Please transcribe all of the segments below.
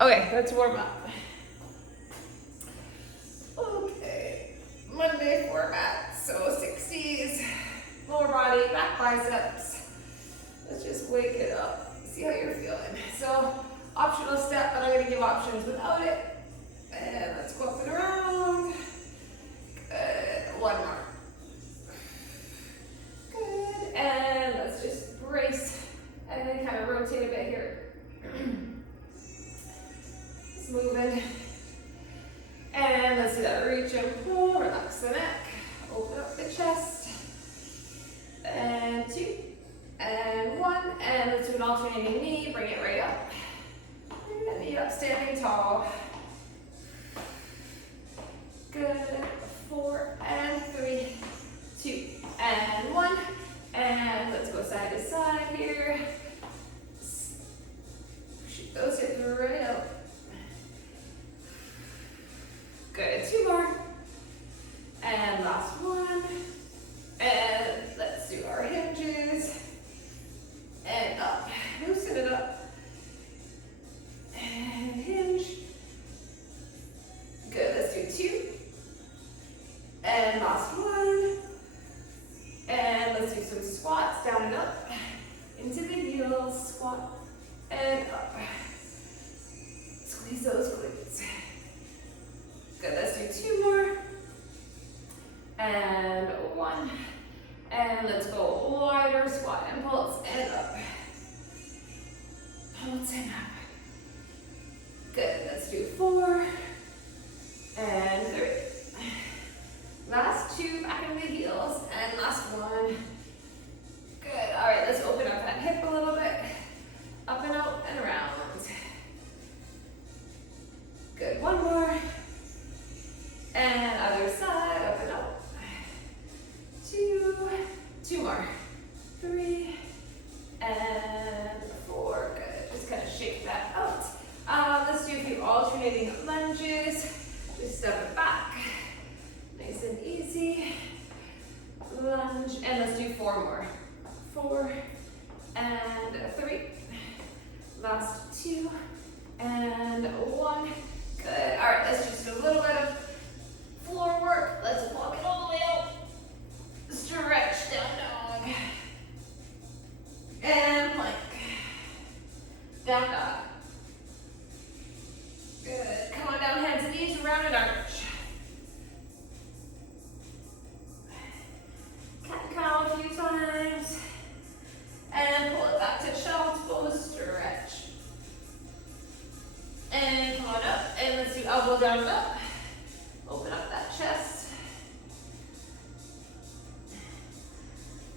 Okay, let's warm up. Okay, Monday format, so 60s, lower body, back biceps. Let's just wake it up, see how you're feeling. So, optional step, but I'm gonna give options without it. And let's go up and around. Good, one more. Good, and let's just brace and then kind of rotate a bit here. Just moving. And let's do that, reach and pull, relax the neck, open up the chest. And 2, and 1, and let's do an alternating knee, bring it right up. And knee up, standing tall. Good, 4, and 3, 2, and 1. And let's go side to side here. Shoot those hips right out. Good, 2 more. And last one. And let's do our hinges. And up, loosen it up. And hinge. Good, let's do 2. And last one. And let's do some squats, down and up. Into the heels, squat, and up. Squeeze those glutes. Good, let's do 2 more. And 1. And let's go wider, squat and pulse, and up. Pulse and up. Good, let's do 4. And 3. Last 2, back in the heels, and last 1. Good, all right, let's open up that hip a little bit. Up and out and around. Good, 1 more. And other side, up and out. 2 more. 3, and 4, good. Just kind of shake that out. Let's do a few alternating lunges. Just step it back. Nice and easy. Lunge, and let's do 4 more. 4, and 3. Last 2, and 1. Good, all right, let's just do a little bit of floor work. Let's walk it all the way out. Stretch, down dog. And plank. Down dog. Good, come on down, hands and knees, rounded arch. Cat and cow a few times. And pull it back to child's pose, stretch. And come on up, and let's do elbow down and up. Open up that chest.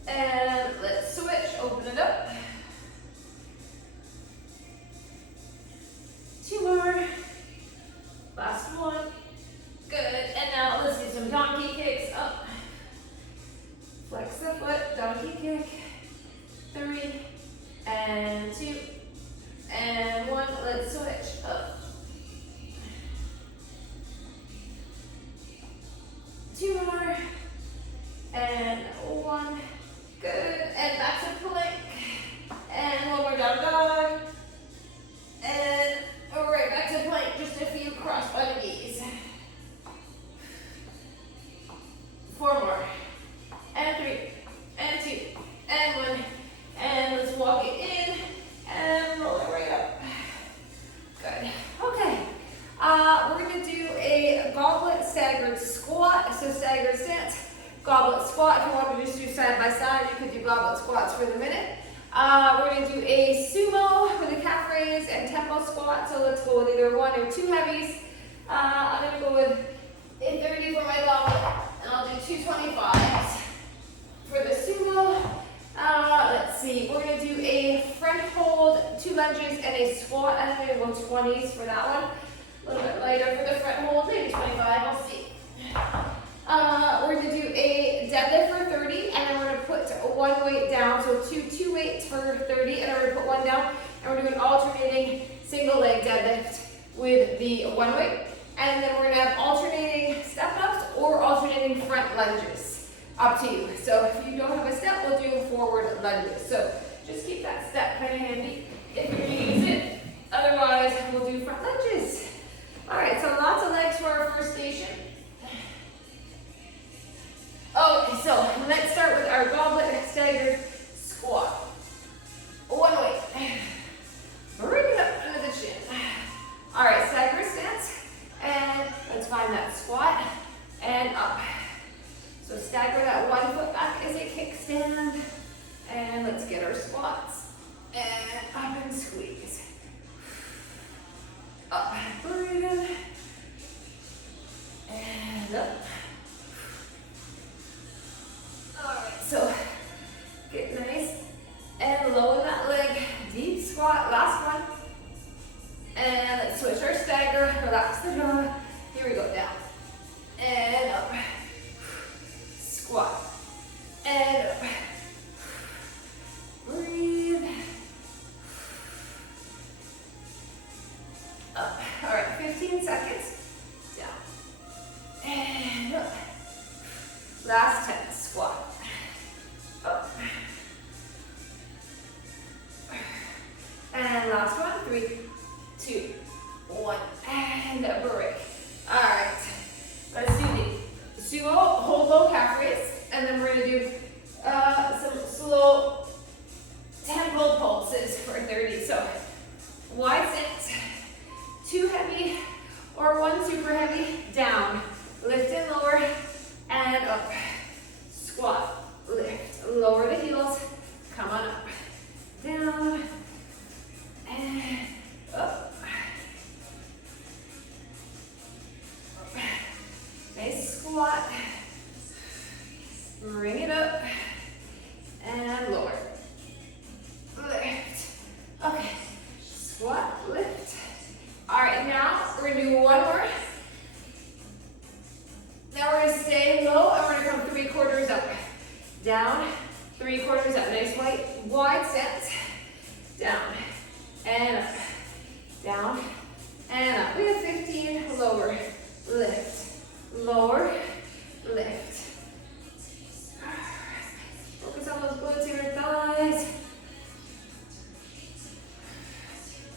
And let's switch, open it up. 2 more. Last 1. Good, and now let's do some donkey kicks up. Flex the foot, donkey kick. 3, and 2, and 1. Let's switch up. 2 more, and 1. Good, and back to plank. And 1 more down dog. And right back to plank, just a few cross-body knees. 4 more, and 3, and 2, and 1. And let's walk it in, and roll it right up. Good, okay. We're gonna do a goblet staggered squat, so staggered stance, goblet squat. If you want to just do side by side, you could do goblet squats for the minute. We're gonna do a sumo with a calf raise and tempo squat, so let's go with either 1 or 2 heavies. I'm gonna go with a 30 for my goblet, and I'll do 2 25s. For the sumo, let's see, we're gonna do a front hold, 2 lunges, and a squat. I'm gonna go 20s for that one. A little bit lighter for the front hold, maybe 25, we'll see. We're gonna do a deadlift for 30, and then we're gonna put 1 weight down, so two weights for 30, and then we're gonna put 1 down, and we're doing alternating single leg deadlift with the 1 weight, and then we're gonna have alternating step ups or alternating front lunges, up to you. So if you don't have a step, we'll do forward lunges. So just keep that step kind of handy if you're gonna use it. Otherwise, we'll do front lunges. switch or stagger, relax the jaw. Here we go, down and up. Squat and up. Breathe. Up. All right, 15 seconds. Down and up. Last 10. Squat. Up. And last one. 3, 2, 1. And a break. All right. Let's do the sumo hold low calf raise, and then we're gonna do some slow tempo pulses for 30. So wide stance, 2 heavy or 1 super heavy, down, lift and lower, and up. Squat, lift, lower the heels, come on up, down, and up. Nice squat. Bring it up and lower. Lift. Okay. Squat, lift. All right, now we're gonna do one more. Now we're gonna stay low and we're gonna come 3/4 up. Down, 3/4 up. Nice wide stance. Down and up. Down and up. We have 15. Lower, lift. Lower, lift. Focus on those glutes in your thighs.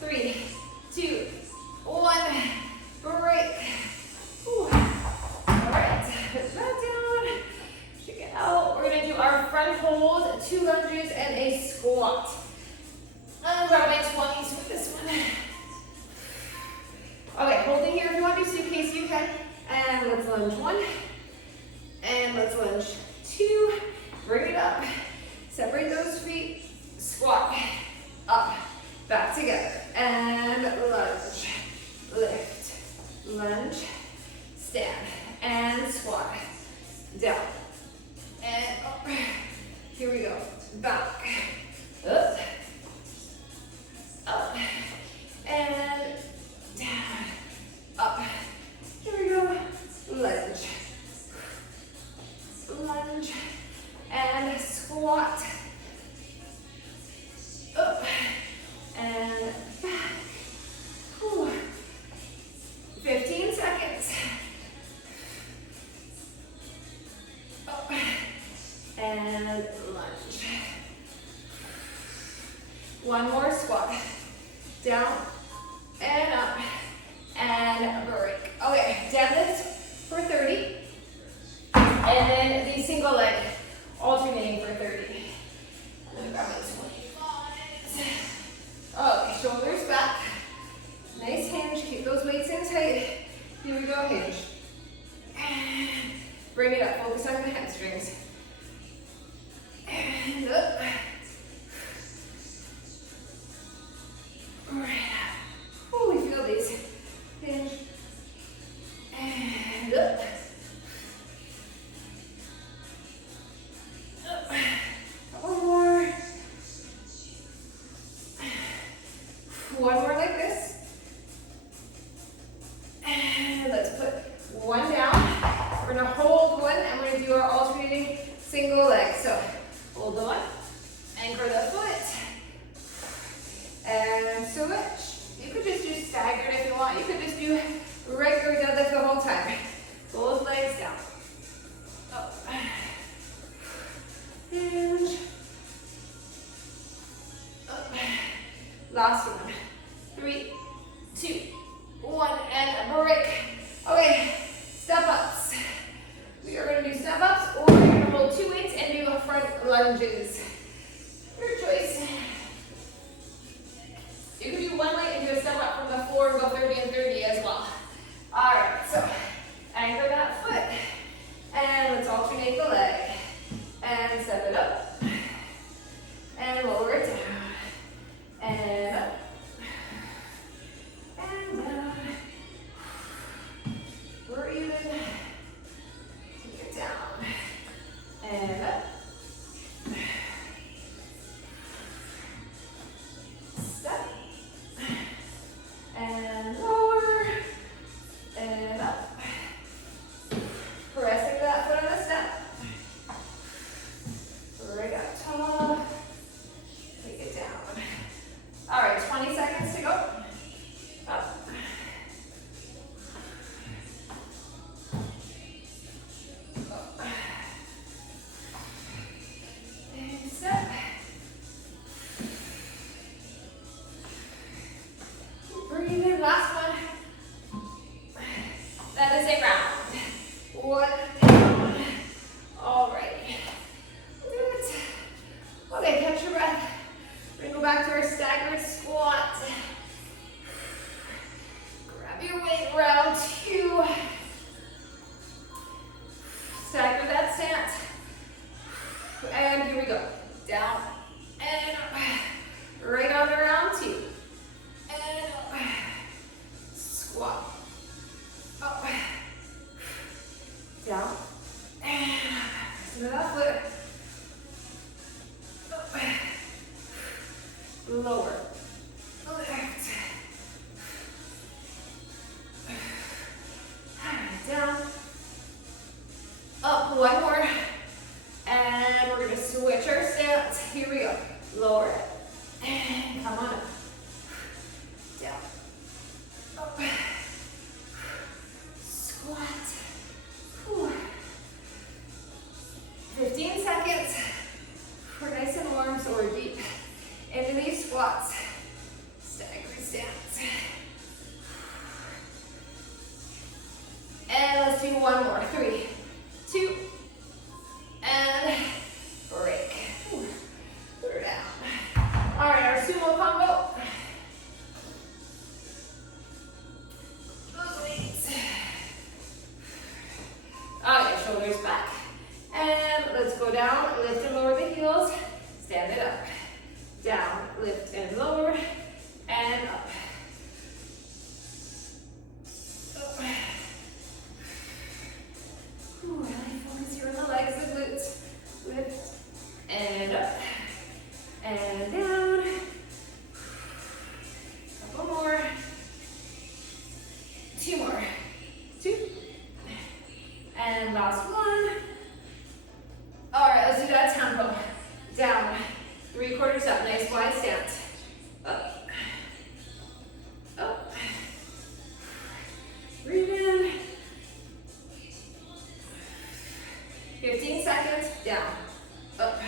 3, 2, 1. Break. Ooh. All right, put that down. Shake it out. We're gonna do our front hold, 2 lunges, and a squat. I'm gonna grab my 20s with this one. Okay, holding here. If you want to do suitcase, you can. And let's lunge 1. And let's lunge 2. Bring it up. Separate those feet. Squat. Up. Back together. And lunge. Lift. Lunge. Stand. And squat. Down. And up. Here we go. Back. Up. Up. And down. Up. Here we go. Lunge. Lunge. And squat. Up. And back. Whew. 15 seconds. Up. And lunge. One more squat. Down. And up. And break. Okay, deadlift for 30. And then the single leg alternating for 30. I'm gonna grab my 25. Okay, shoulders back. Nice hinge, keep those weights in tight. Here we go, hinge. And bring it up, focus on the hamstrings. And up. Right up. Oh, we feel these. Hinge. And up. Up. One more. One more like this. And let's put one down. We're gonna hold one and we're gonna do our alternating single leg. So hold the one, anchor the foot, and switch. You could just do staggered if you want. You could just do regular deadlift the whole time. Both legs down. Up. Hinge. Up. Last one. 3, 2, 1, and break. Okay, step ups. We are going to do step ups, or we're going to hold 2 weights and do front lunges. Your choice. You can do 1 weight and do a step up from the floor and go 30 and 30 as well. All right, so anchor that foot, and let's alternate the leg. And step it up, and lower it down, and up, and down. Breathe in, take it down, and up, your weight. Round 2. Stagger that stance. And here we go. Down and up. Right on to round 2. And up. Squat. Up. Down. And up. To that foot. Up. Lower. Lift. Down. Up. One more. And we're going to switch our stance. Here we go. Lower it. And come on up. Down. Up. Squat. Whew. 15 seconds. We're nice and warm, so we're deep into these squats. Staggering stance. And let's do one more. 3, 2, and break. Whew. We're down. All right, our sumo combo. Those weights. All right, shoulders back. And let's go down, lift and lower the heels. Stand it up. Down, lift and lower, and up. Up. Ooh, really focus here on the legs and glutes. Lift and up and down. Couple more. 2 more. 2. And last one. All right, let's do that tempo. Down. 3/4 up. Nice wide stance. Up. Up. Breathe in. 15 seconds. Down. Up.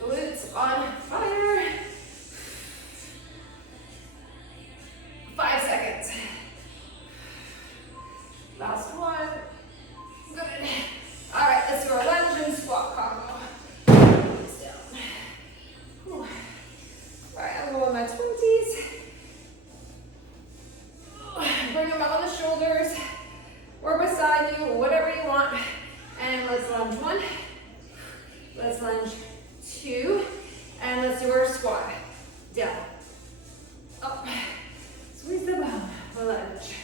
Glutes on fire. 5 seconds. Last one. Good. All right, let's do our lunge and squat combo. Hands down. Whew. All right, I'm going with my 20s. Bring them out on the shoulders or beside you, whatever you want. And let's lunge 1. Let's lunge 2. And let's do our squat. Down. Up. Squeeze the bum. Lunge.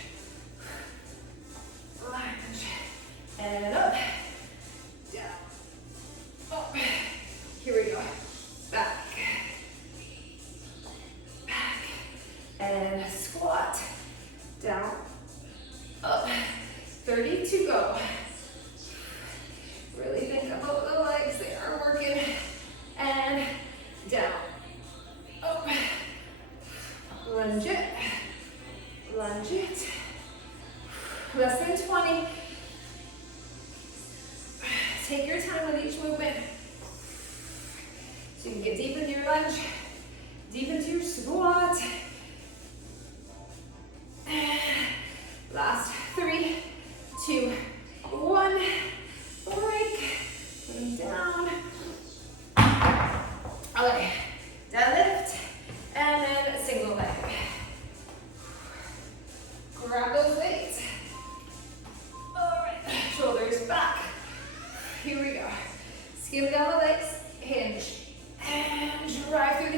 Lunge. And up. Down. Up. Here we go. Back. Back. And squat. Down. Up. 30 to go. Really think about the legs. They are working. And down. Up. Lunge it. Lunge it. Less than 20. Take your time with each movement. So you can get deep into your lunge, deep into your squat. And last 3, 2, 1. Break. Put them down. Okay. Deadlift. And then single leg. Grab those weights. All right. Shoulders back. Here we go. Skim down the legs. Hinge. And drive through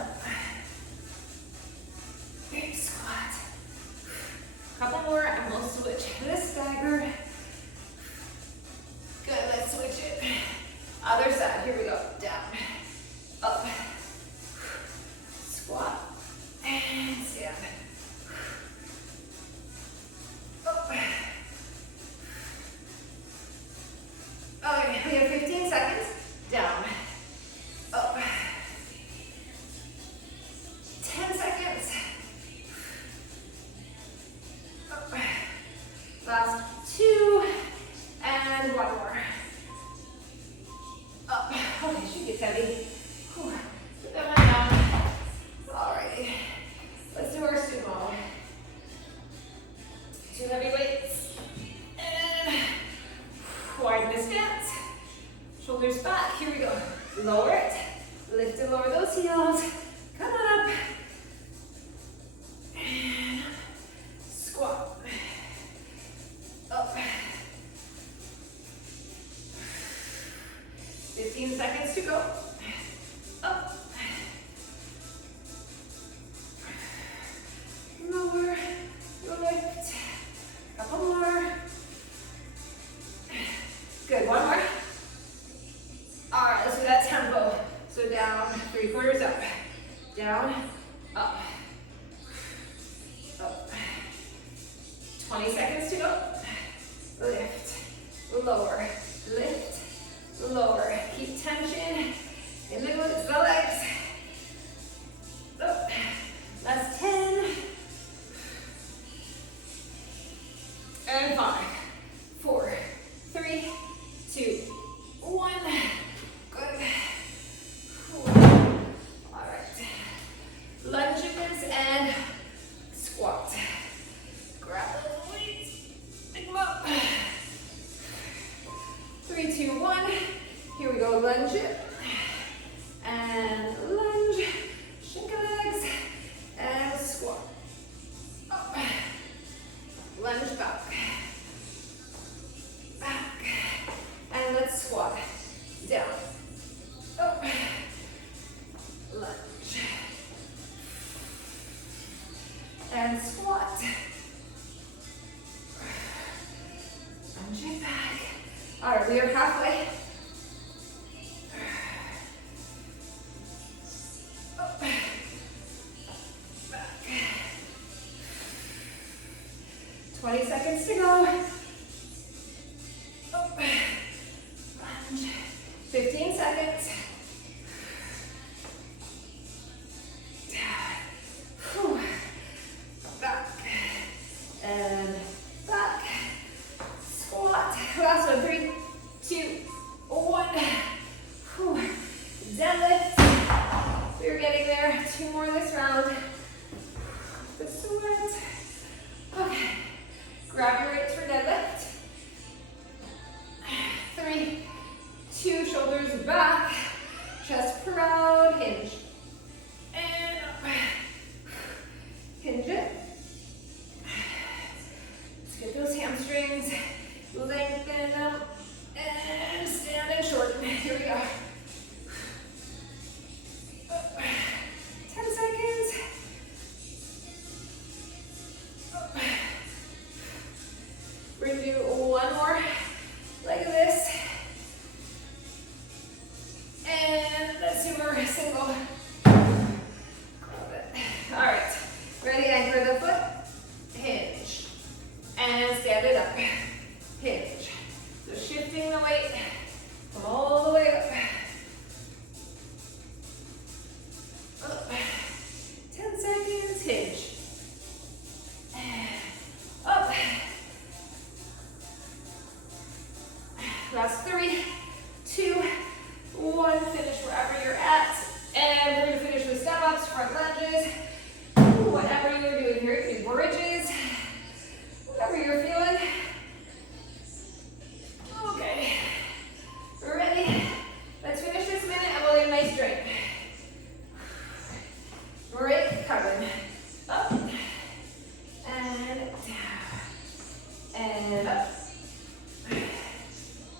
up. Big squat. Couple more and we'll switch this staggered. Good, let's switch it. Other side, here we go. Down, up, squat, and stand. Up. Okay, we have 15 seconds. Down, up. 10 seconds. Up. Last 2, and 1 more. Up. Okay, she gets heavy. Whew. Put that one down. Alrighty. Let's do our sumo. 2 heavy weights. And widen the stance. Shoulders back. Here we go. Lower it. Lift and lower those heels. Come on up. And squat. Up. 15 seconds to go. Up. Lower. Lift. Couple more. Good. One more. All right, let's do that tempo. So down, 3/4 up. Down, up. Up. 20 seconds to go. Lift, lower, lift, lower. Keep tension in the glutes, the legs. Up. Last 10. And 5, 4, 3, 2, 1. Good. All right. Lunges and squat. Grab those weights. Pick them up. 3, 2, 1. Here we go. Lunge it. And lunge. Shake your legs. And squat. Up. Lunge back. Back. And let's squat. Down. Up. Lunge. And squat. Lunge it back. All right, we are halfway. Up. Back. 20 seconds to go. Up. Lunge. 15 seconds. Whew. Back. And back. Squat. Last one. 3, 2, 1. Whew. Deadlift. We're getting there. 2 more this round. The sweat. Okay. Grab your weights for deadlift. 3, 2, shoulders back, chest proud, hinge. And up. Hinge it. Let's get those hamstrings. Lengthen them. And stand and shorten. Here we go. Up. 10 seconds. Up. We're going to do one more leg of this. And let's do our single. All right. Ready? Anchor the foot. Hinge. And stand it up. Hinge. So shifting the weight. Come all the way up. Up. 10 seconds. Hinge. Up. Last 3, 2, 1. Finish wherever you're at. And we're going to finish with step ups, front lunges. Whatever you're doing here. It could be bridges. Whatever you're feeling. Okay. We're ready. Let's finish this minute and we'll get a nice drink. Break, coming. Up. And down. And up.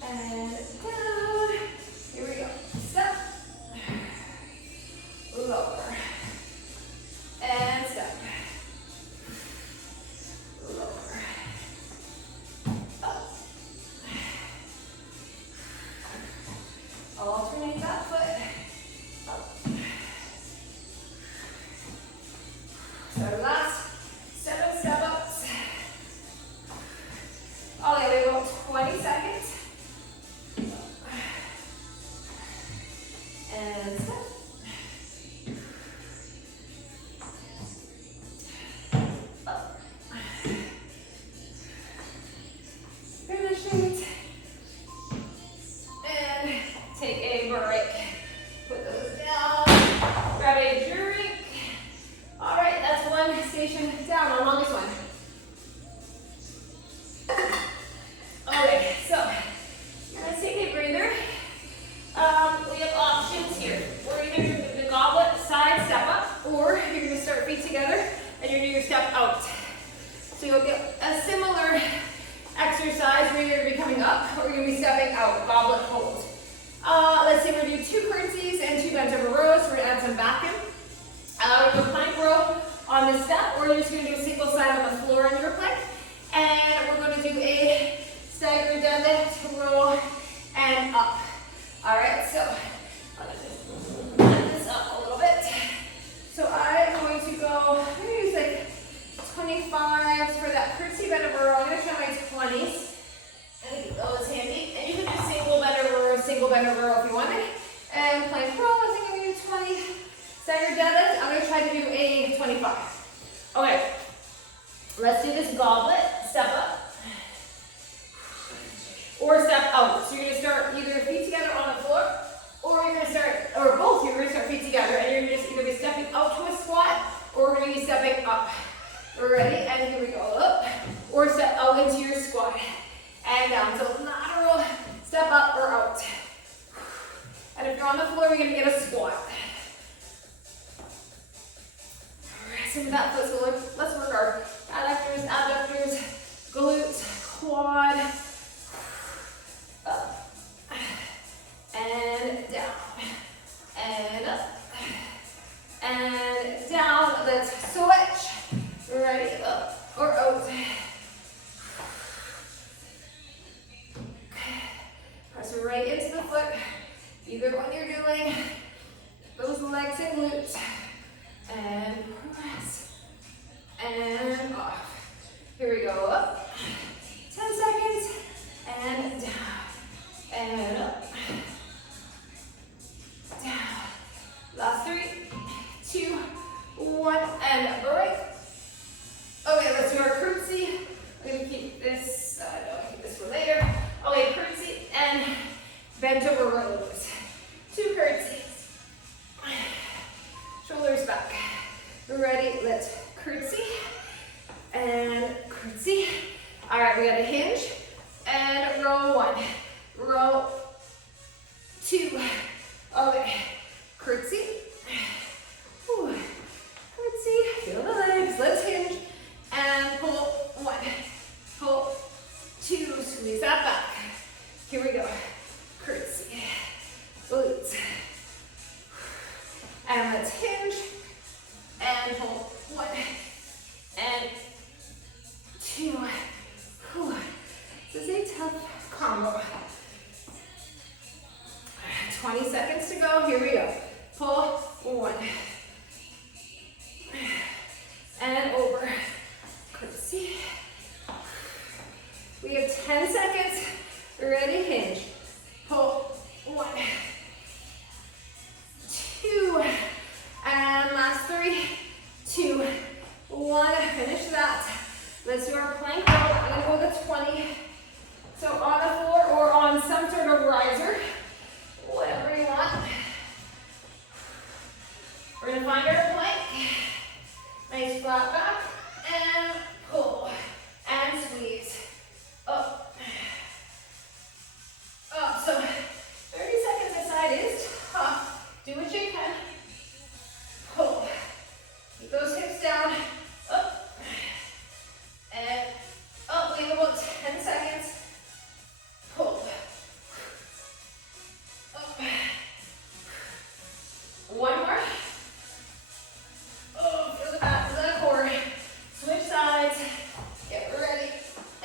And down. Here we go. Step. Lower. step out. So you'll get a similar exercise where you're going to be coming up or you're going to be stepping out, goblet hold. Let's say we're going to do 2 curtsies and 2 bent over rows. So we're going to add some back in. We're going to plank row on this step, or you're just going to do a single side on the floor in your plank. And we're going to do a staggered deadlift, row, and up. All right, so I'm going to lift this up a little bit. So I'm going to go, I'm going to use like 25s for that curtsy bent over row. I'm going to try my 20s. And keep those handy. And you can do single bent over row, single bent over row if you want it. And plank row, I think I'm going to do 20. Staggered deadlift, I'm going to try to do a 25. Okay, let's do this goblet, step up. Or step out. So you're going to start either feet together on the floor, or you're going to start, or both, you're going to start feet together, and you're going to just either be stepping out to a squat, or we're going to be stepping up. Ready? And here we go, up. Or step out into your squat. And down. So lateral, step up or out. And if you're on the floor, you're going to get a squat. Some of that foot, so let's work our adductors, abductors, glutes, quad, up, and down, and up, and down. Let's switch. Ready, up or out. Press right into the foot, either one you're doing, those legs and glutes. And press, and off. Here we go, up, 10 seconds, and down, and up, down. Last 3, 2, 1, and right. Okay, let's do our curtsy. I'm gonna keep this, no, I'll keep this for later. Okay, curtsy and bent over rows. 2 curtsies. Shoulders back. Ready? Let's curtsy and curtsy. All right, we got a hinge and row 1, row 2. Okay, curtsy. Whew. Curtsy. Feel the legs. Let's hinge and pull 1, pull 2. Squeeze that back. Here we go. Curtsy. Glutes. And let's hinge and hold 1 and 2. Whew. This is a tough combo. 20 seconds to go. Here we go. Pull 1 and over. Curtsy. We have 10 seconds. Ready? Hinge. Pull 1. 2, and last 3, 2, 1, finish that. Let's do our plank row. I'm going to go to 20. So on the floor or on some sort of riser, whatever you want. We're going to find our plank. Nice flat back, and pull, and squeeze. Up. Up. So 30 seconds this side is tough. Do what you can. Pull. Keep those hips down. Up. And up. Leave about 10 seconds. Pull. Up. 1 more. Oh, feel the back of the core. Switch sides. Get ready.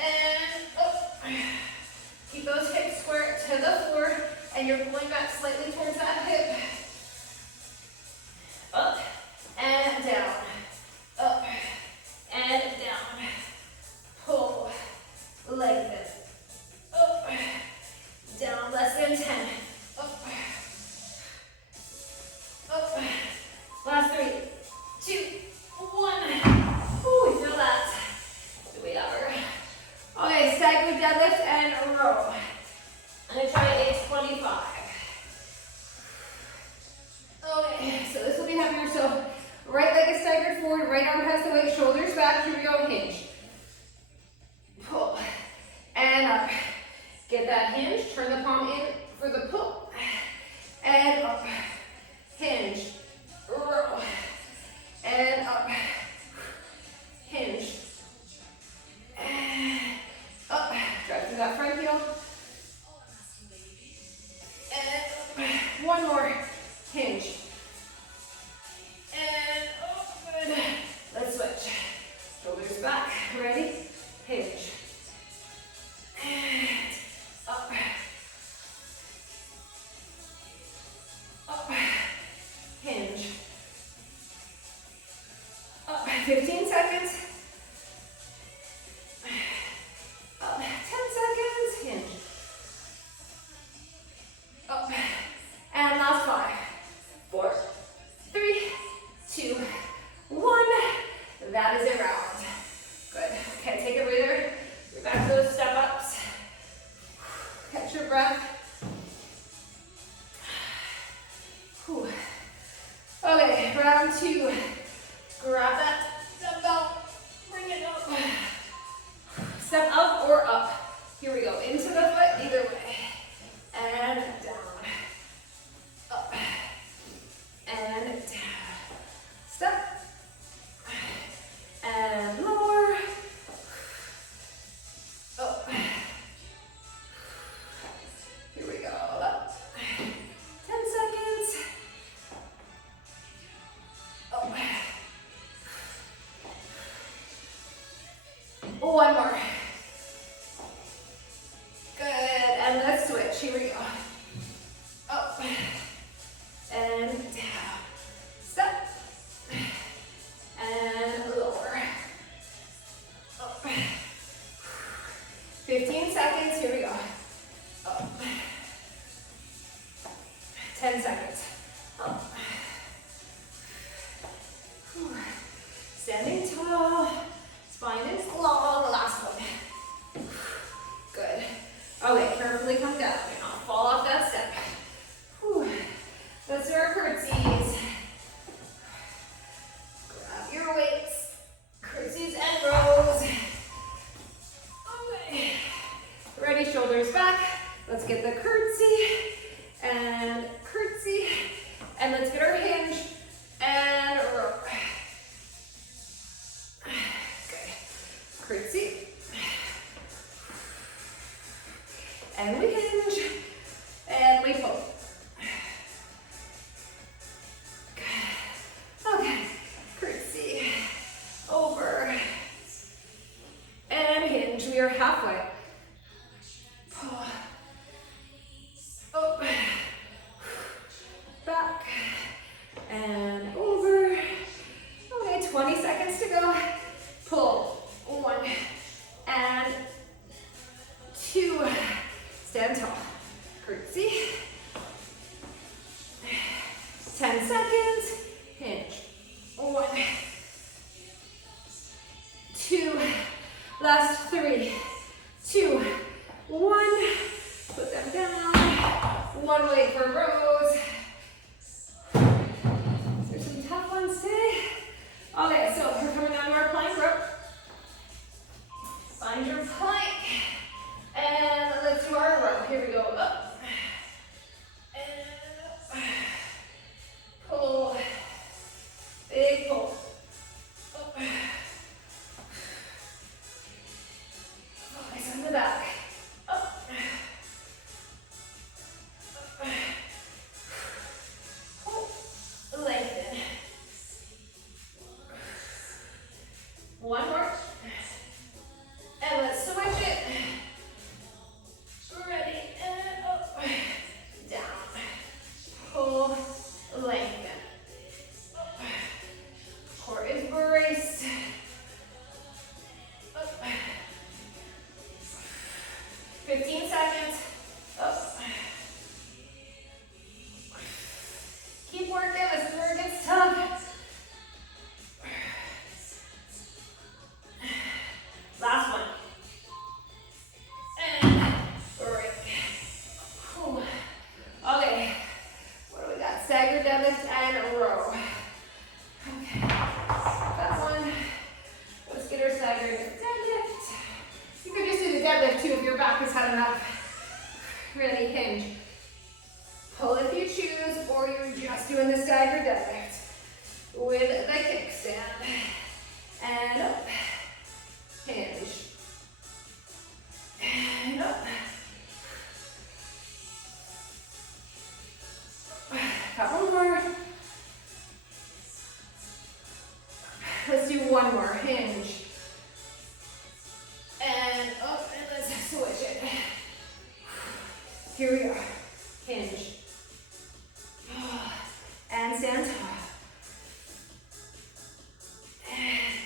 And up. Keep those hips square to the floor. And you're pulling back slightly towards that hip. Up and down, up and down, pull, lengthen, up, down, less than 10, up, up, last 3, 2, 1, ooh, we feel that, do we ever? Okay, staggered deadlift and row. I'm going to try a 25. Okay, so this will be heavier. So right leg is staggered forward, right arm has the weight, shoulders back. Here we go, hinge. Pull and up. Get that hinge, turn the palm in for the pull. And up. Hinge, row, and up. 15 seconds. Up. 10 seconds. Hinge. Up. And last 5, 4, 3, 2, 1. That is it round. Good. Okay, take a breather. You're back to those step ups. Catch your breath. Whew. Okay, round 2. Grab that dumbbell. Bring it up. Step up or up. Here we go. Into the foot, either way. And down. Up. And down. Step. And lower. Up. Here we go. Up. 10 seconds. Up. One more. Good. And let's switch. Here we go. Up. And down. Step. And lower. Up. 15 seconds. Here we go. Up. 10 seconds. Up. Standing tall. Spine is long. Last one. Good. Okay, carefully come down. Do not fall off that step. Whew. Let's do our curtsies. Grab your weights. Curtsies and rows. Okay. Ready, shoulders back. Let's get the curtsy and curtsy. And let's get our hinge and row. Good. Curtsy. And we hinge. And we pull. Good. Okay. Curtsy. Over. And hinge. We are halfway. Pull. Up. Back. And over. Okay, 20 seconds to go. Pull. 1 and 2. Stand tall. Curtsy. 10 seconds. Hinge. 1, 2. Last 3, 2, 1. Put them down. One leg for rows. There's some tough ones today. Okay, so we're coming down to our plank rope. Find your plank. And let's do our row. Here we go. Up. And up. Pull. Big pull. Up. Focus on the back. Up. Up. Pull. Lengthen. One more. And let's switch it. Ready, and up. Down. Pull. Lengthen. Up. Core is braced. Up. 15 seconds. Up. Keep working. This is where it gets tough. Last one. And break. Whew. Okay. What do we got? Stagger deadlift and row. Okay. That one. Let's get our staggered deadlift. You could just do the deadlift too if your back has had enough. Really hinge. Pull if you choose, or you're just doing the staggered deadlift with the kickstand. And up. Hinge. And up. Couple more. Let's do one more. Hinge. And up, and let's switch it. Here we are. Hinge. And stand tall. And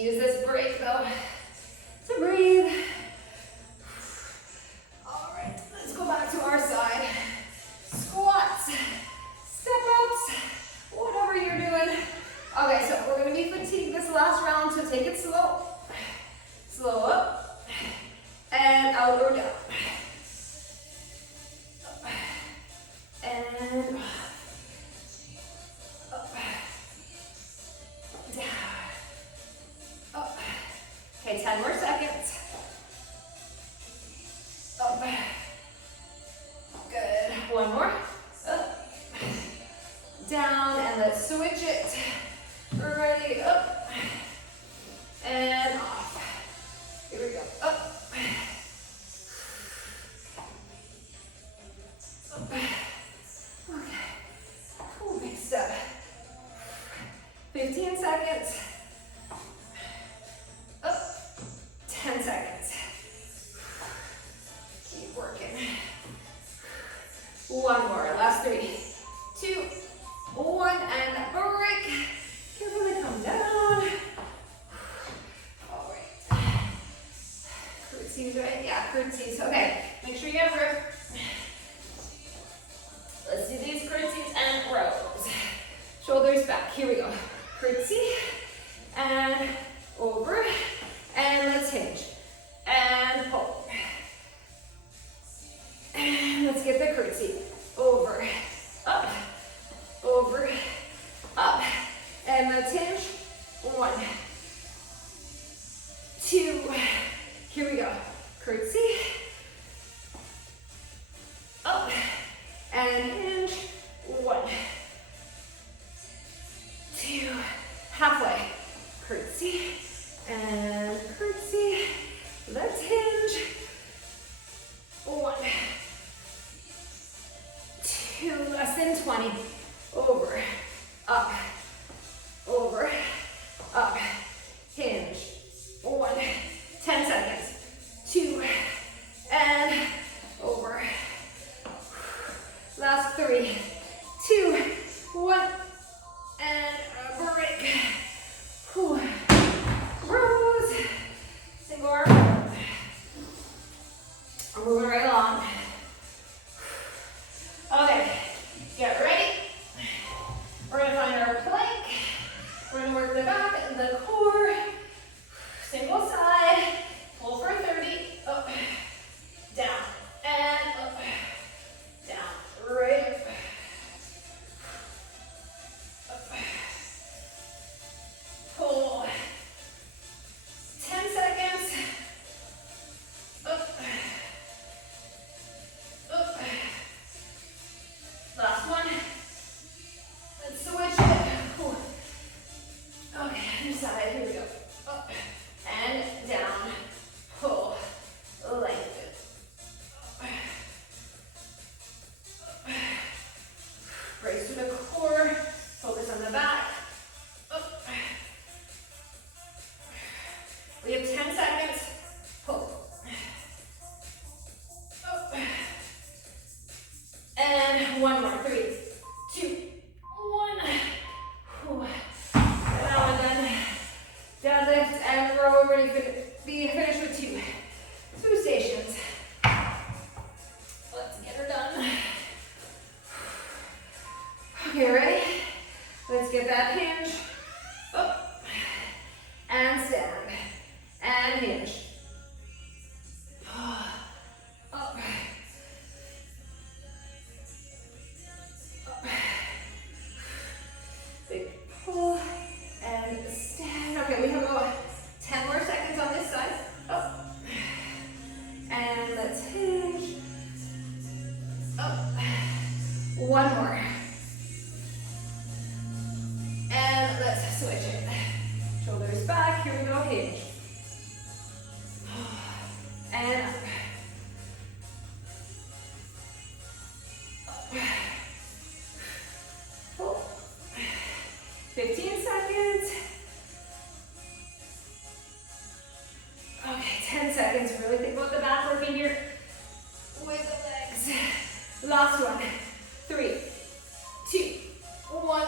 Use this break though to breathe. All right, let's go back to our side. Squats, step ups, whatever you're doing. Okay, so we're gonna be fatigued this last round, so take it slow. Slow up, and out or down. Up, and up, down, up. Okay, 10 more seconds. Up, good. One more. Up, down, and let's switch it. Ready, up, and off. Here we go, up. Up. Okay, cool, big step. 15 seconds. Up, 10 seconds. Keep working. One more, last 3, 2, 1, and break. Carefully come down. All right. Curtsies, right? Yeah, curtsies. Okay, make sure you have room. Let's do these curtsies and rows. Shoulders back. Here we go. Curtsy and over. And let's hinge. And pull. And let's get the curtsy. Over, up, over, up. And let's hinge. 1, 2. Here we go. Curtsy. Up. And hinge. 1, 2. Halfway. Curtsy. And curtsy. Let's hinge. 1, 2. Less than 20. Over. Up. Over, up, hinge, 1, 10 seconds, 2, and over. Last 3, 2, 1, and a break. Whew. Rows, single arm. We're moving right along. Okay, get ready. We're gonna find our plank. We're gonna work the back and the core. Single side. Pull for 30. Up, down, and up, down, right up. Up. Pull. 10 seconds. Up. Up. Last one. Let's switch it. Whew. Okay, other side, here we go. Up and down, pull, lengthen. Up. Brace through the core, focus on the back. Up. We have 10 seconds, pull. Up. And one more, 3, 2, 1. Whew. Deadlift and row, ready to be finished with 2 stations. Let's get her done. Okay, ready? Let's get that hinge. Up. And stand. And hinge. Up. Up. Big pull. And stand. Okay, we have about 10 more seconds on this side. Up. And let's hinge. Up. One more. And let's switch it. Shoulders back. Here we go. Hinge. And up. Up. Pull. 15 seconds. Okay, 10 seconds. Really think about the back working here with the legs. Last one. 3, 2, 1.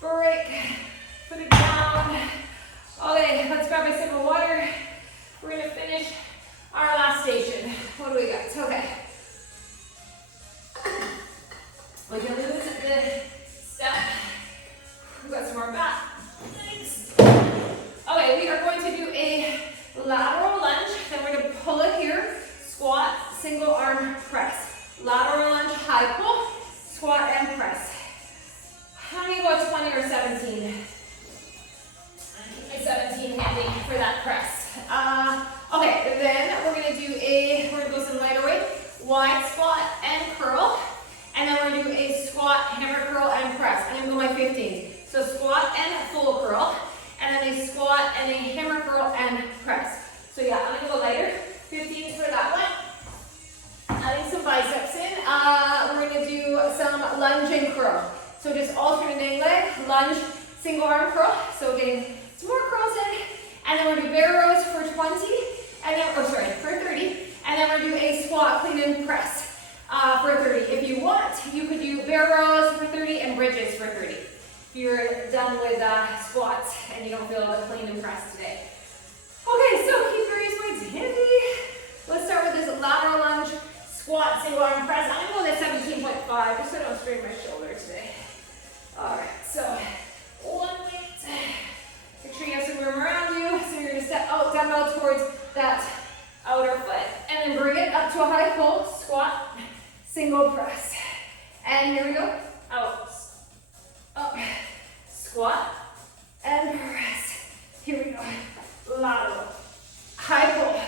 Break. Put it down. Okay, lateral lunge, then we're gonna pull it here, squat, single arm press. Lateral lunge, high pull, squat and press. I'm gonna go 20 or 17. Keep my 17 handy for that press. Okay, then we're gonna go some lighter weight, wide squat and curl, and then we're gonna do a squat, hammer curl and press. I'm gonna go my 15. So squat and full curl, and then a squat and a hammer curl and press. So yeah, I'm gonna go lighter, 15 for that one. Adding some biceps in. We're gonna do some lunge and curl. So just alternating leg, lunge, single arm curl. So getting some more curls in, and then we're gonna do bear rows for 20, and then, for 30, and then we're gonna do a squat, clean and press for 30. If you want, you could do bear rows for 30 and bridges for 30. If you're done with squats and you don't feel the clean and press today. Okay, so keep various weights handy. Let's start with this lateral lunge, squat, single arm press. I'm gonna go to 17.5 just so I don't strain my shoulder today. All right, so one weight. Make sure you have some room around you. So you're gonna step out, dumbbell towards that outer foot, and then bring it up to a high pull, squat, single press. And here we go, out, up, squat, and press. Here we go, lateral, high pull,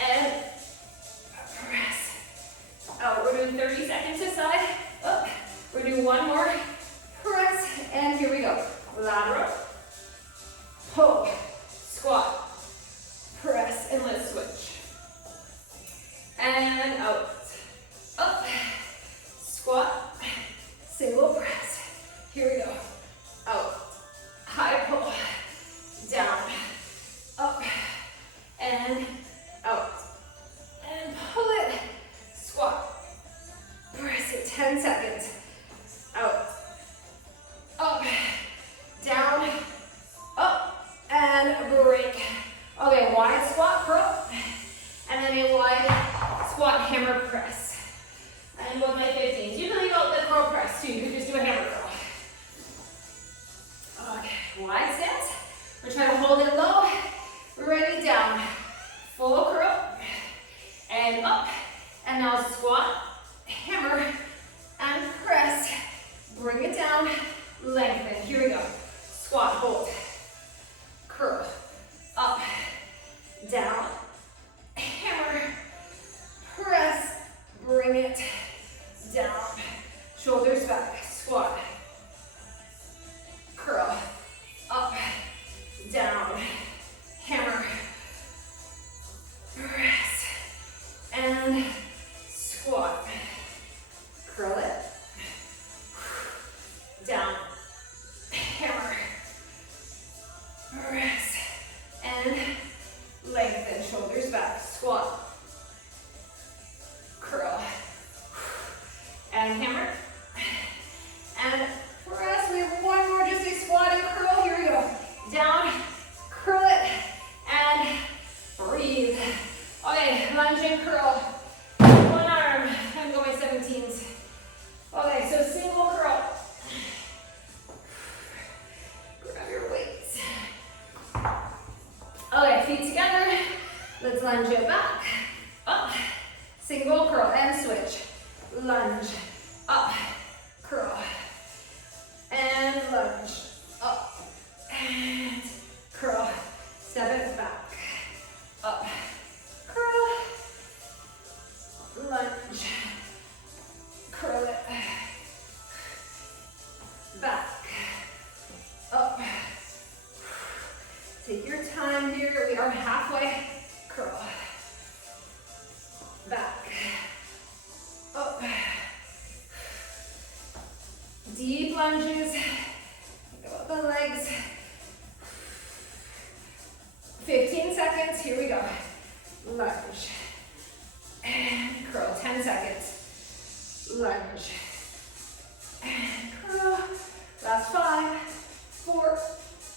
and press. Out, we're doing 30 seconds this side, up. We're doing one more, press, and here we go, lateral, pull, squat, press, and let's switch. And out, up, squat, single press. Here we go, out, high pull, down, up, and out, and pull it, squat, press it, 10 seconds, out, up, down, up, and break. Okay, wide squat curl, and then a wide squat hammer press. And with my 15s, you can leave out the curl press too, you can just do a hammer curl. Okay, wide stance, we're trying to hold it low, ready, down, full curl, and up, and now squat, hammer, and press, bring it down, lengthen, here we go, squat, hold, curl, up, down, hammer, press, bring it down, shoulders back, squat, curl, up, down, hammer, press, and squat, curl it, down, hammer, press, and lengthen, shoulders back, squat, curl, and hammer, and press. We have one more, just a squat and curl. Here we go. Down, curl it, and breathe. Okay, lunge and curl. One arm. I'm going 17s. Okay, so single curl. Grab your weights. Okay, feet together. Let's lunge it back, up, single curl, and switch. Lunge, up, curl, and lunge, up, and curl. Step it back, up, curl, lunge, curl it, back, up. Take your time here, we are halfway, curl, back, up, deep lunges, think about the legs, 15 seconds, here we go, lunge, and curl, 10 seconds, lunge, and curl, last 5, 4,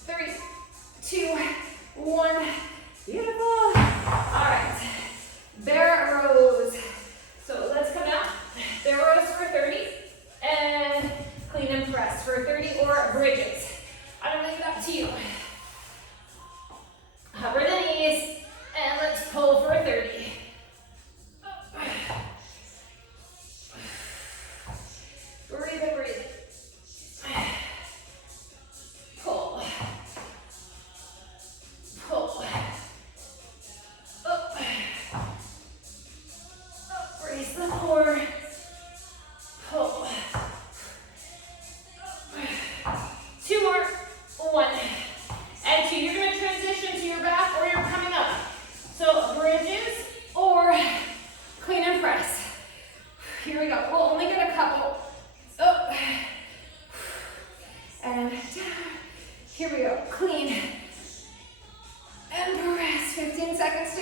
3, 2, 1, beautiful. All right, bear rows. So let's come out, bear rows for 30, and clean and press for 30 or bridges. I'm gonna leave it up to you. Hover the knees,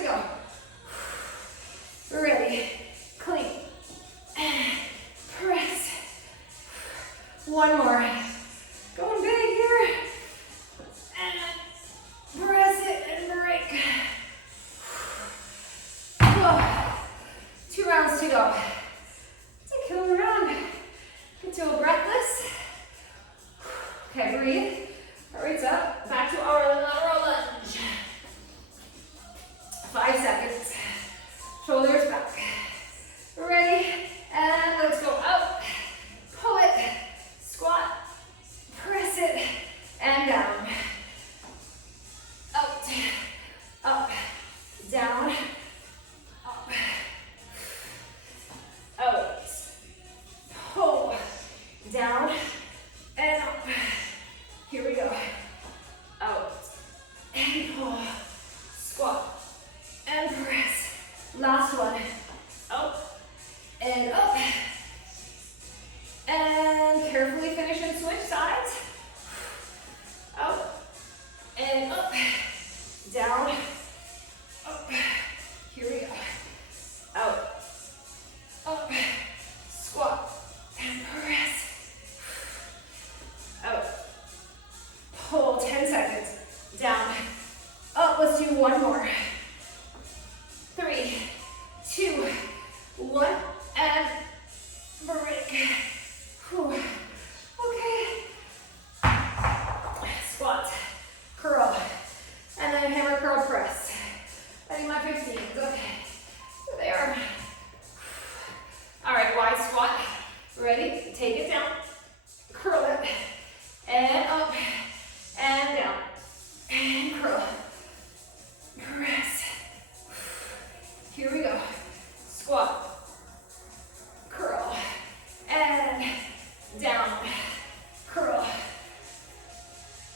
go. Ready, clean, and press. One more. Going big here. And press it and break. Oh, 2 rounds to go. It's a killer round. Until breathless. Okay, breathe. Heart rate's up. Back to our lateral lunge. 5 seconds. Shoulders back. Ready? And let's go up. Pull it. Squat. Press it. And down. Out. Up. Down. Up. Out. Pull. Down. And up. Here we go. Out. And pull. Squat. And press. Last one. Up. And up. And carefully finish and switch sides. Up. And up. Down. Up. Here we go. Out. Up. Squat. And press. Out. Pull 10 seconds. Down. Up. Let's do one more. 3, 2, 1, and break. Whew. Okay. Squat, curl, and then hammer curl press. I think my 15. Okay. Here they are. All right, wide squat. Ready? Take it down. Curl it. And up. And down. And curl. Press. Here we go. Squat. Curl. And down. Curl.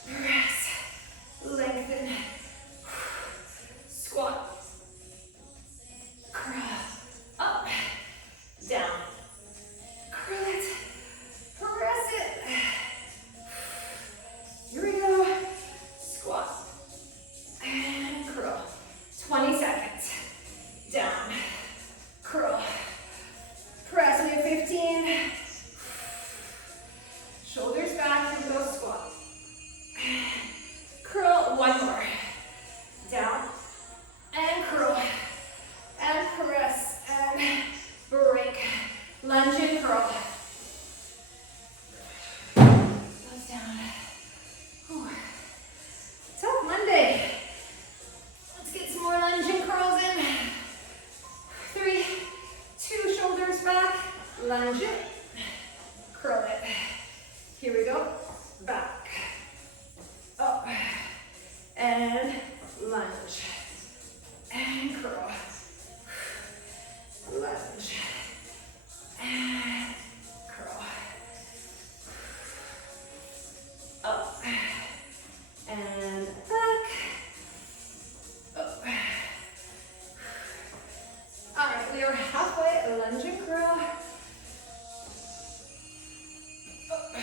Press. Lengthen. Squat. Curl. Up. Down. Curl it. Press it. Here we go. Squat. And curl. 20 seconds. Down. Curl. Press. We have 15. Shoulders back. Here we go. Squat. Curl. One more. Down. And curl. And press. And break. Lunge and curl. Goes down. Whew. Tough Monday. Let's get some more lunge and curls in. 3, 2, shoulders back. Lunge it. Curl it. Here we go. Back. Up. And lunge. And curl. Lunge. And curl. Up. And back. Up. All right, we are halfway. Lunge and curl. Up.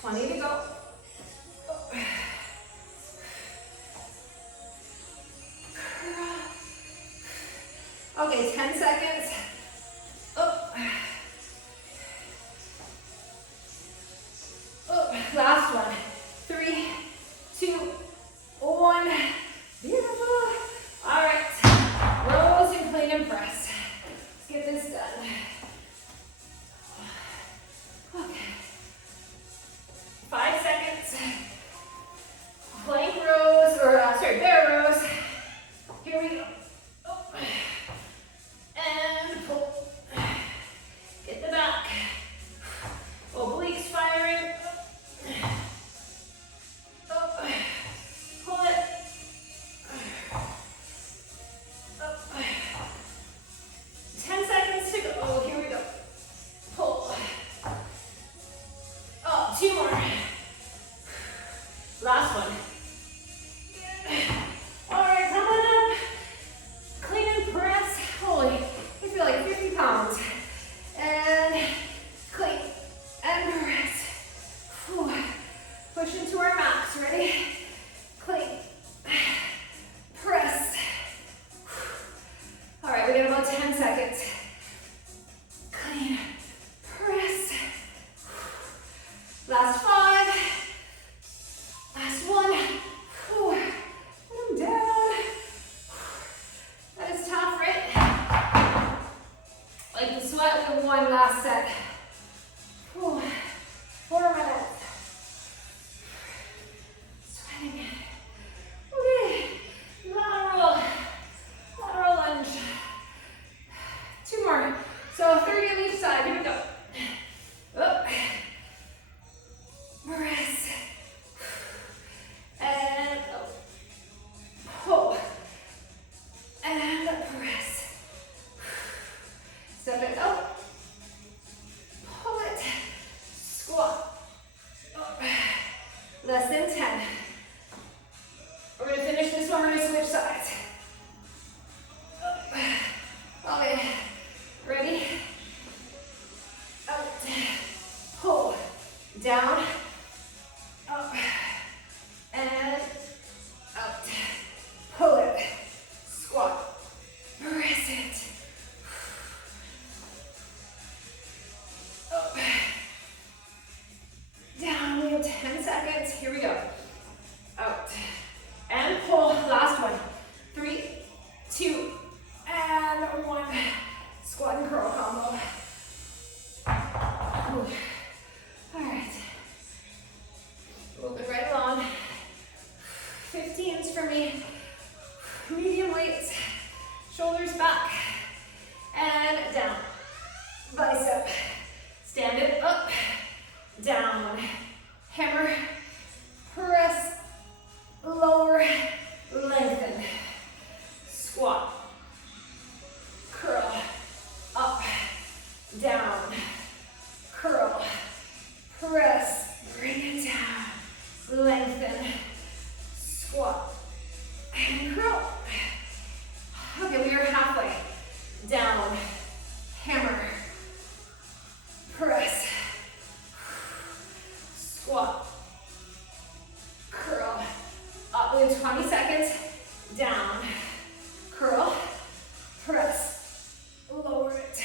20 to go. Up. Curl. Okay, 10 seconds. Up. Up. Last one. 3, 2, 1. Beautiful. All right. Rows and clean and press. Let's get this done. Okay. 5 seconds. Plank rows, or bear rows. Here we go. Up. And pull. Get the back. Obliques firing. down, up, and out. Pull it, squat, press it. Up, down, we have 10 seconds. Here we go. Out, and pull, last one. 3, 2, and 1. Squat and curl combo. Ooh. All right. Moving right along. 15s for me. Medium weights. Shoulders back. And down. Bicep. Stand it up. Down. Hammer. Press. Lower. Lengthen. Squat. Curl. Up. Down. Curl. Press. Bring it down. Lengthen. Squat. And curl. Okay, we are halfway. Down. Hammer. Press. Squat. Curl. Up. We have 20 seconds. Down. Curl. Press. Lower it.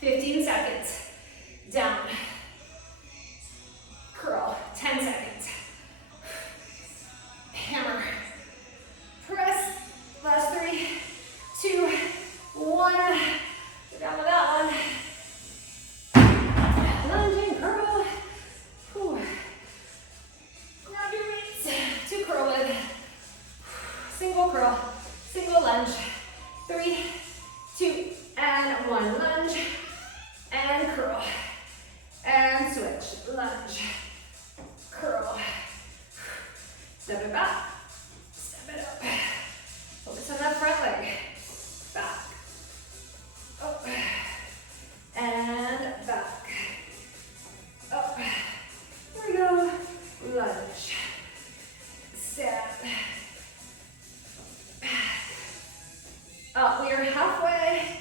15 seconds. Down. Curl. 10 seconds. Hammer. Press. Last 3, 2, 1. We're down with that one. Lunging curl. Whew. Grab your weights to curl with. Single curl. Single lunge. 3, 2, and 1. Lunge. And curl. And switch. Lunge. Curl. Step it back. Step it up. Focus on that front leg. Back. Up. And back. Up. Here we go. Lunge. Step. Up. We are halfway.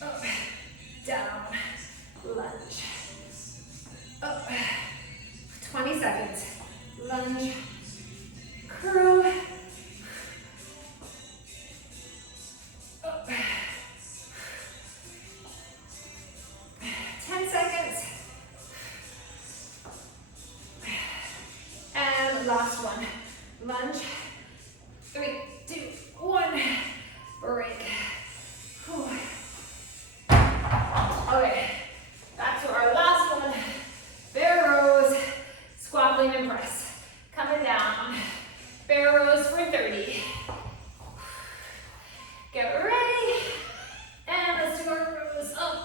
Up. Down. Lunge. Up. 20 seconds. Lunge. Curl. Up. 10 seconds. And last one. Lunge. 3, 2, 1. Break. Whew. Okay. Back to our last one. Bear rows. Squat, clean, and press. Coming down. Bear rows for 30. Get ready. And let's do our rows up.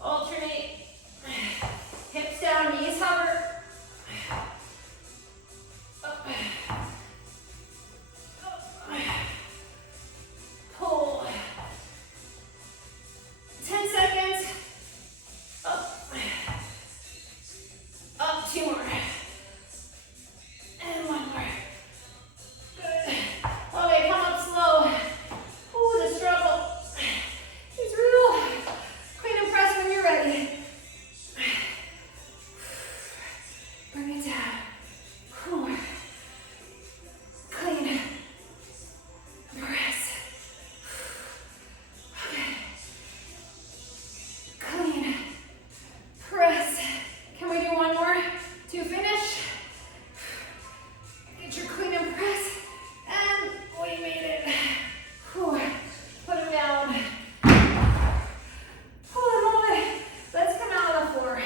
Alternate. Hips down, knees hover. Up. Up. Pull. 10 seconds. Up. Up, 2 more. And 1 more. Good. Okay, come up slow. Ooh, the struggle is real. Clean and press when you're ready. Bring it down. Whew. Clean. Press. Okay. Clean. Press. Can we do one more to finish? Get your clean and press. And we made it. Whew. Put them down. Pull them away. Let's come out on the floor.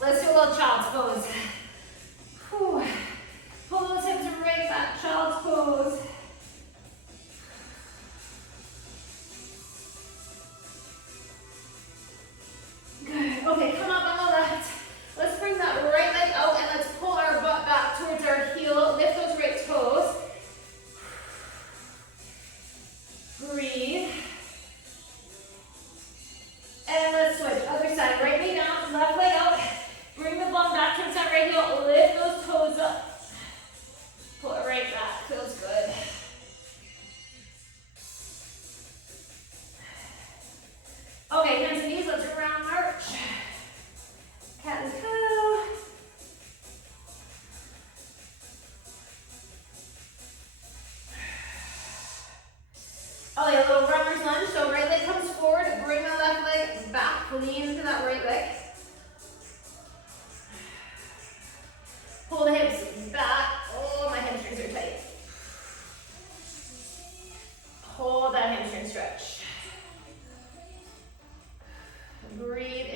Let's do a little child's pose. Whew. Pull those hips right back. Child's pose. Good. Okay, come up on the left. Let's bring that right leg out and let's pull our butt back towards our heel. Lift those right toes. Breathe. And let's switch. Other side. Right knee down, left leg out. Bring the bum back towards that right heel. Lift those toes up. Pull it right back. Feels good. Lean into that right leg. Pull the hips back. Oh, my hamstrings are tight. Hold that hamstring stretch. Breathe